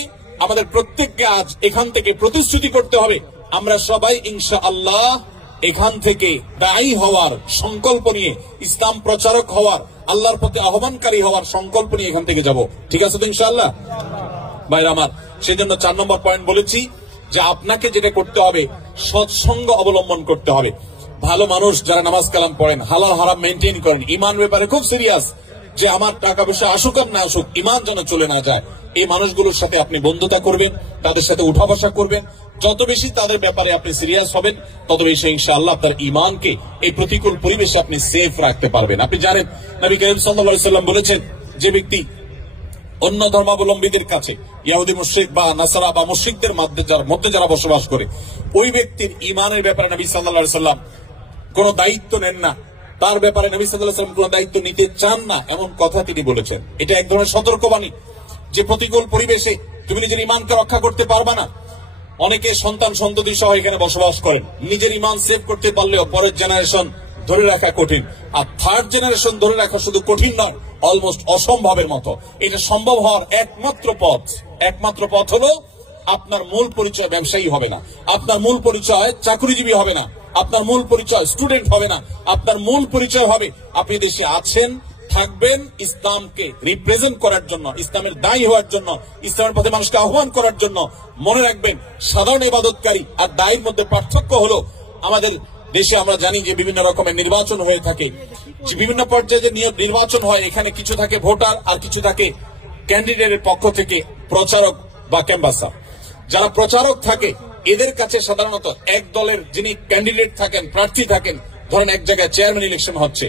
আমাদের প্রত্যেককে আজ এখান থেকে প্রতিশ্রুতি করতে হবে, আমরা সবাই ইনশাআল্লাহ এখান থেকে দায়ী হওয়ার সংকল্প নিয়ে, ইসলাম প্রচারক হওয়ার, আল্লাহর পথে আহ্বানকারী হওয়ার সংকল্প নিয়ে এখান থেকে যাব। ঠিক আছে তো ইনশাআল্লাহ? ভাইরা আমার, সেজন্য 4 নম্বর পয়েন্ট বলেছি যে আপনাকে যেটা করতে হবে, সৎসঙ্গ অবলম্বন করতে হবে। ভালো মানুষ যারা নামাজ কালাম পড়েন, হালাল হারাম মেনটেন করেন, ঈমান ব্যাপারে খুব সিরিয়াস, যে আমার টাকা পয়সা আসুক আর না আসুক, ইমান যেন চলে না যায়। এই মানুষগুলোর সাথে আপনি বন্ধুতা করবেন, তাদের সাথে উঠা বসা করবেন। যত বেশি তাদের ব্যাপারে আপনি সিরিয়াস হবেন, তত বেশি ইনশাআল্লাহ আপনার ইমানকে এই প্রতিকূল পরিবেশে আপনি সেফ রাখতে পারবেন। আপনি জানেন নবী করিম সাল্লাল্লাহু আলাইহি সাল্লাম বলেছেন, যে ব্যক্তি অন্য ধর্মাবলম্বীদের কাছে, ইহুদি মুশরিক বা নাসারা বা মুশরিকদের মধ্যে যারা বসবাস করে, ওই ব্যক্তির ইমানের ব্যাপারে নবী সাল্লাল্লাহু আলাইহি সাল্লাম কোন দায়িত্ব নেন না, তার ব্যাপারে নবী সাল্লাল্লাহু আলাইহি সাল্লাম কোন দায়িত্ব নিতে চান না, এমন কথা তিনি বলেছেন। এটা এক ধরনের সতর্কবাণী যে প্রতিকূল পরিবেশে তুমি নিজের ইমানকে রক্ষা করতে পারবা না। অনেকে সন্তান সন্ততি সহ এখানে বসবাস করেন, নিজের ইমান সেভ করতে পারলেও পরের জেনারেশন ধরে রাখা কঠিন। আর থার্ড জেনারেশন ধরে রাখা শুধু কঠিন নয়, অলমোস্ট অসম্ভবের মতো। এটা সম্ভব হওয়ার একমাত্র পথ হলো আপনার মূল পরিচয় ব্যবসায়ী হবে না, আপনার মূল পরিচয় চাকরিজীবী হবে না, আপনার মূল পরিচয় স্টুডেন্ট হবে না। আপনার মূল পরিচয় হবে আপনি দেশে আছেন, থাকবেন ইসলামকে রিপ্রেজেন্ট করার জন্য, ইসলামের দায়ী হওয়ার জন্য, ইসলামের পথে মানুষকে আহ্বান করার জন্য। মনে রাখবেন, সাধারণ ইবাদতকারী আর দায়ীর মধ্যে পার্থক্য হলো, আমাদের দেশে আমরা জানি যে বিভিন্ন রকমের নির্বাচন হয়ে থাকে, যে বিভিন্ন পর্যায়ে যে নির্বাচন হয়, এখানে কিছু থাকে ভোটার আর কিছু থাকে ক্যান্ডিডেটের পক্ষ থেকে প্রচারক বা ক্যাম্বাসার। যারা প্রচারক থাকে এদের কাছে সাধারণত এক দলের যিনি ক্যান্ডিডেট থাকেন, প্রার্থী থাকেন, ধরেন এক জায়গায় চেয়ারম্যান ইলেকশন হচ্ছে,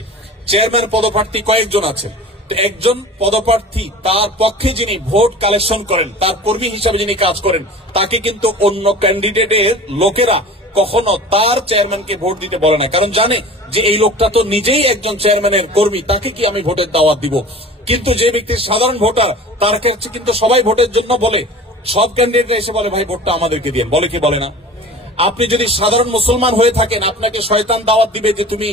চেয়ারম্যান পদপ্রার্থী কয়েকজন আছেন, তো একজন পদপ্রার্থী তার পক্ষে যিনি ভোট কালেকশন করেন, তার কর্মী হিসাবে যিনি কাজ করেন, তাকে কিন্তু অন্য ক্যান্ডিডেটের লোকেরা কখনো তার চেয়ারম্যানকে ভোট দিতে বলে না, কারণ জানে যে এই লোকটা তো নিজেই একজন চেয়ারম্যানের কর্মী, তাকে কি আমি ভোটের দাওয়াত দিব। কিন্তু যে ব্যক্তির সাধারণ ভোটার, তার কাছে কিন্তু সবাই ভোটের জন্য বলে, সব ক্যান্ডিডেট এসে বলে ভাই ভোটটা আমাদেরকে দিন, বলে কি বলে না? আপনি যদি সাধারণ মুসলমান হয়ে থাকেন, আপনাকে শয়তান দাওয়াত দিবে যে তুমি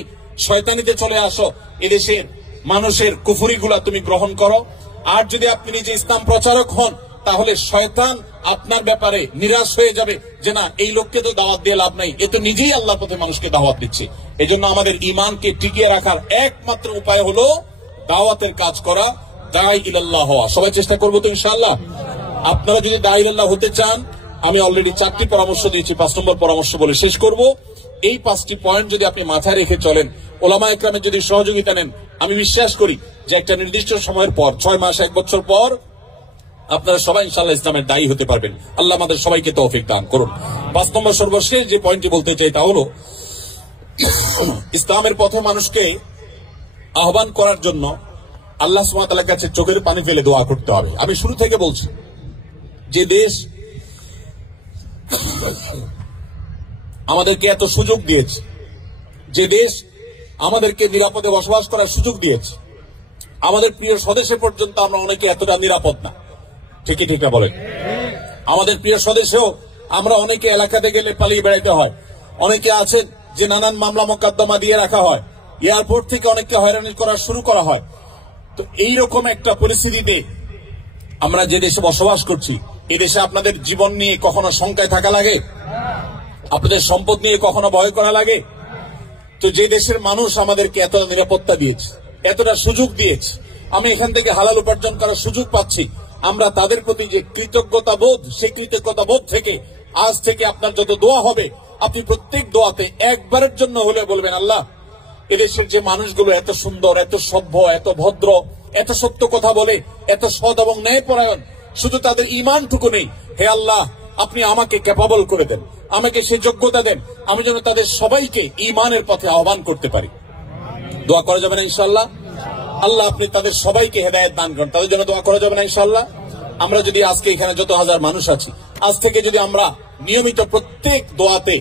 শয়তানিতে চলে আসো, এদেশের মানুষের কুফরিগুলা তুমি গ্রহণ করো। আর যদি আপনি নিজে ইসলাম প্রচারক হন, তাহলে শয়তান আপনার ব্যাপারে নিরাশ হয়ে যাবে যে না, এই লোককে তো দাওয়াত দিয়ে লাভ নাই, এ তো নিজেই আল্লাহর পথে মানুষকে দাওয়াত দিচ্ছে। এই জন্য আমাদের ইমানকে টিকিয়ে রাখার একমাত্র উপায় হলো দাওয়াতের কাজ করা, দাঈ ইলাল্লাহ হওয়া। সবাই চেষ্টা করবো তো ইনশাআল্লাহ। আপনারা যদি দাঈ ইলাল্লাহ হতে চান, আমি অলরেডি 4টি পরামর্শ দিয়েছি, 5 নম্বর পরামর্শ বলে শেষ করব। এই 5টি পয়েন্ট যদি আপনি মাথায় রেখে চলেন, ওলামা একরামের যদি সহযোগিতা নেন, আমি বিশ্বাস করি যে একটা নির্দিষ্ট সময়ের পর, 6 মাস 1 বছর পর আপনারা সবাই ইনশাআল্লাহ ইসলামের দায়ী হতে পারবেন। আল্লাহ আমাদের সবাইকে তৌফিক দান করুন। 5 নম্বর সর্বশেষ যে পয়েন্টটি বলতে চাই তা হলো, ইসলামের পথে মানুষকে আহ্বান করার জন্য আল্লাহ সুবহানাহু ওয়া তাআলার কাছে চোখের পানি ফেলে দোয়া করতে হবে। আমি শুরু থেকে বলছি, যে দেশ আমাদেরকে এত সুযোগ দিয়েছে, যে দেশ আমাদেরকে নিরাপদে বসবাস করার সুযোগ দিয়েছে, আমাদের প্রিয় স্বদেশে পর্যন্ত আমরা অনেকে এতটা নিরাপদ না। ঠিকই ঠিক না বলেন? আমাদের প্রিয় স্বদেশেও আমরা অনেকে এলাকাতে গেলে পালিয়ে বেড়াইতে হয়, অনেকে আছেন যে নানান মামলা মোকদ্দমা দিয়ে রাখা হয়, এয়ারপোর্ট থেকে অনেককে হয়রানি করা শুরু করা হয়। তো এইরকম একটা পরিস্থিতিতে আমরা যে দেশে বসবাস করছি, এই দেশে আপনাদের জীবন নিয়ে কখনো শঙ্কায় থাকা লাগে? আপনাদের সম্পদ নিয়ে কখনো ভয় করা লাগে? তো যে দেশের মানুষ আমাদেরকে এতটা নিরাপত্তা দিয়েছে, এতটা সুযোগ দিয়েছে, আমি এখান থেকে হালাল উপার্জন করার সুযোগ পাচ্ছি, আমরা তাদের প্রতি যে কৃতজ্ঞতা বোধ, সেই কৃতজ্ঞতা বোধ থেকে আজ থেকে আপনার যত দোয়া হবে, আপনি প্রত্যেক দোয়াতে একবারের জন্য হলে বলবেন, আল্লাহ এদেশের যে মানুষগুলো এত সুন্দর, এত সভ্য, এত ভদ্র, এত সত্য কথা বলে, এত সৎ এবং ন্যায়পরায়ণ, শুধু তাদের ঈমানটুকু নেই, হে আল্লাহ আপনি আমাকে ক্যাপাবল করে দেন, আমাকে সে যোগ্যতা দেন, আমি যেন তাদের সবাইকে ঈমানের পথে আহ্বান করতে পারি। দোয়া করা যাবে না ইনশাআল্লাহ? আল্লাহ আপনি তাদের সবাইকে হেদায়েত দান করেন, তাদের জন্য দোয়া করা যাবে না ইনশাআল্লাহ? আমরা যদি আজকে এখানে যত হাজার মানুষ আছি, আজ থেকে যদি আমরা নিয়মিত প্রত্যেক দোয়াতে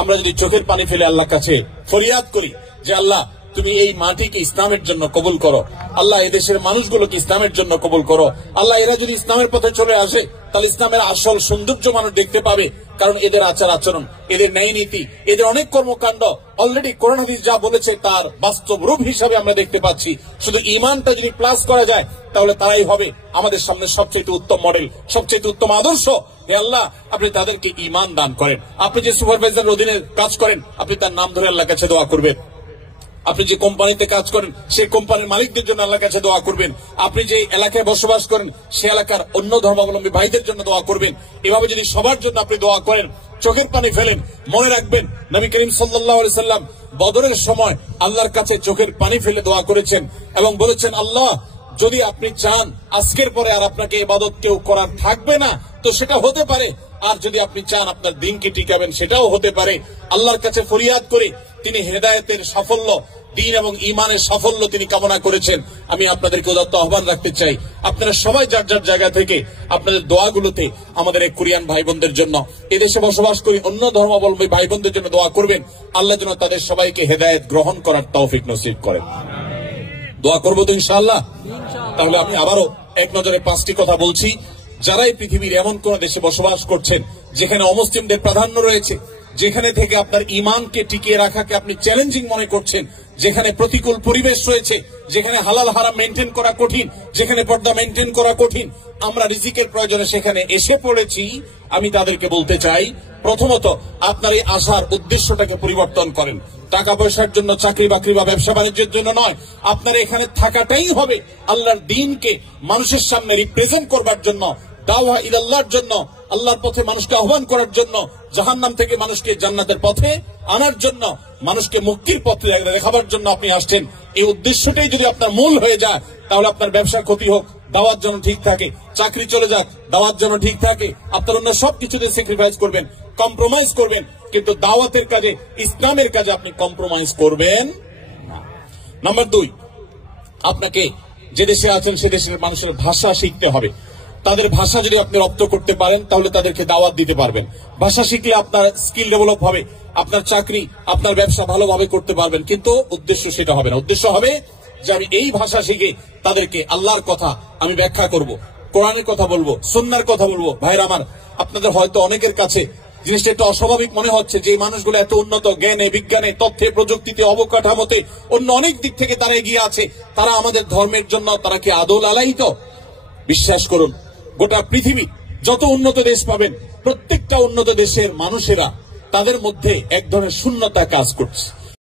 আমরা যদি চোখের পানি ফেলে আল্লাহর কাছে ফরিয়াদ করি যে আল্লাহ তুমি এই মাটিকে ইসলামের জন্য কবুল করো, আল্লাহ এই দেশের মানুষগুলোকে ইসলামের জন্য কবুল করো, আল্লাহ এরা যদি ইসলামের পথে চলে আসে তাহলে ইসলামের আসল সৌন্দর্য মানুষ দেখতে পাবে, কারণ এদের আচার আচরণ, এদের ন্যায় নীতি, এদের অনেক কর্মকাণ্ড অলরেডি কোরআন হাদিস যা বলেছে তার বাস্তব রূপ হিসাবে আমরা দেখতে পাচ্ছি। শুধু ঈমানটা যদি প্লাস করা যায় তাহলে তারাই হবে আমাদের সামনে সবচেয়ে উত্তম মডেল, সবচেয়ে উত্তম আদর্শ। হে আল্লাহ আপনি তাদেরকে ঈমান দান করেন। আপনি যে সুপারভাইজার অধীনে কাজ করেন, আপনি তার নাম ধরে আল্লাহর কাছে দোয়া করবেন। আপনি যে কোম্পানিতে কাজ করেন, সেই কোম্পানির মালিকদের জন্য আল্লাহর কাছে দোয়া করবেন। আপনি যে এলাকায় বসবাস করেন, সে এলাকার অন্য ধর্মাবলম্বী ভাইদের জন্য দোয়া করবেন। এভাবে যদি সবার জন্য আপনি দোয়া করেন, চোখের পানি ফেলেন, মনে রাখবেন নবী করিম সাল্লাল্লাহু আলাইহি সাল্লাম বদরের সময় আল্লাহর কাছে চোখের পানি ফেলে দোয়া করেছেন এবং বলেছেন, আল্লাহ যদি আপনি চান আজকের পরে আর আপনাকে ইবাদত কেউ করার থাকবে না, তো সেটা হতে পারে। আর যদি আপনি চান আপনার দিনকে টিকাবেন, সেটাও হতে পারে। আল্লাহর কাছে ফরিয়াদ করে তিনি হেদায়েতের সাফল্য, দিন এবং ইমানের সাফল্য তিনি কামনা করেছেন। আমি আপনাদেরকে উদাত্ত আহ্বান রাখতে চাই, আপনারা সবাই যার যার জায়গা থেকে আপনাদের দোয়াগুলোতে আমাদের এই কোরিয়ান ভাই বোনদের জন্য, এদেশে বসবাস করি অন্য ধর্মাবলম্বী ভাই বোনদের জন্য দোয়া করবেন। আল্লাহ যেন তাদের সবাইকে হেদায়েত গ্রহণ করার তৌফিক নসিব করেন। দোয়া করবো তো ইনশাআল্লাহ। তাহলে আমি আবারও এক নজরে 5টি কথা বলছি। যারা এই পৃথিবীর এমন কোন দেশে বসবাস করছেন যেখানে অমুসলিমদের প্রাধান্য রয়েছে, যেখানে থেকে আপনার ইমানকে টিকিয়ে রাখাকে আপনি চ্যালেঞ্জিং মনে করছেন, যেখানে প্রতিকূল পরিবেশ রয়েছে, যেখানে হালাল হারাম মেনটেন করা কঠিন, যেখানে পর্দা মেনটেন করা কঠিন, আমরা রিজিকের প্রয়োজনে সেখানে এসে পড়েছি, আমি তাদেরকে বলতে চাই, প্রথমত আপনার এই আসার উদ্দেশ্যটাকে পরিবর্তন করেন। টাকা পয়সার জন্য, চাকরি বাকরি বা ব্যবসা বাণিজ্যের জন্য নয়। আপনার এখানে থাকাটাই হবে আল্লাহর দ্বীনকে মানুষের সামনে রিপ্রেজেন্ট করবার জন্য, দাওয়া ইলাল্লাহর জন্য, আল্লাহর পথে মানুষকে আহ্বান করার জন্য, জাহান্নাম থেকে মানুষকে জান্নাতের পথে আনার জন্য, মানুষকে মুক্তির পথে দেখাবার জন্য আপনি আসছেন। এই উদ্দেশ্যটাই যদি আপনার মূল হয়ে যায়, তাহলে আপনার ব্যবসা ক্ষতি হোক, দাওয়াত যেন ঠিক থাকে, চাকরি চলে যাক, দাওয়াত যেন ঠিক থাকে, আপনার অন্য সবকিছুতে স্যাক্রিফাইস করবেন, কম্প্রোমাইজ করবেন, কিন্তু দাওয়াতের কাজে, ইসলামের কাজে আপনি কম্প্রোমাইজ করবেন না। নাম্বার 2, আপনাকে যে দেশে আছেন সে দেশের মানুষের ভাষা শিখতে হবে। তাদের ভাষা যদি আপনি রপ্ত করতে পারেন, তাহলে তাদেরকে দাওয়াত দিতে পারবেন। ভাষা শিখলে আপনার স্কিল ডেভেলপ হবে, আপনার চাকরি, আপনার ব্যবসা ভালোভাবে করতে পারবেন। কিন্তু উদ্দেশ্য সেটা হবে না। উদ্দেশ্য হবে যে আমি এই ভাষা শিখে তাদেরকে আল্লাহর কথা আমি ব্যাখ্যা করব, কোরআনের কথা বলবো, সুন্নাহর কথা বলবো। ভাইরা আমার, আপনাদের হয়তো অনেকের কাছে জিনিসটা একটু অস্বাভাবিক মনে হচ্ছে যে এই মানুষগুলো এত উন্নত জ্ঞানে, বিজ্ঞানে, তথ্যে, প্রযুক্তিতে, অবকাঠামোতে, অন্য অনেক দিক থেকে তারা এগিয়ে আছে, তারা আমাদের ধর্মের জন্য তারা কি আদৌ লালায়িত? বিশ্বাস করুন, গোটা পৃথিবী যত উন্নত দেশ পাবেন, প্রত্যেকটা উন্নত দেশের মানুষেরা তাদের মধ্যে এক ধরনের শূন্যতা কাজ করছে।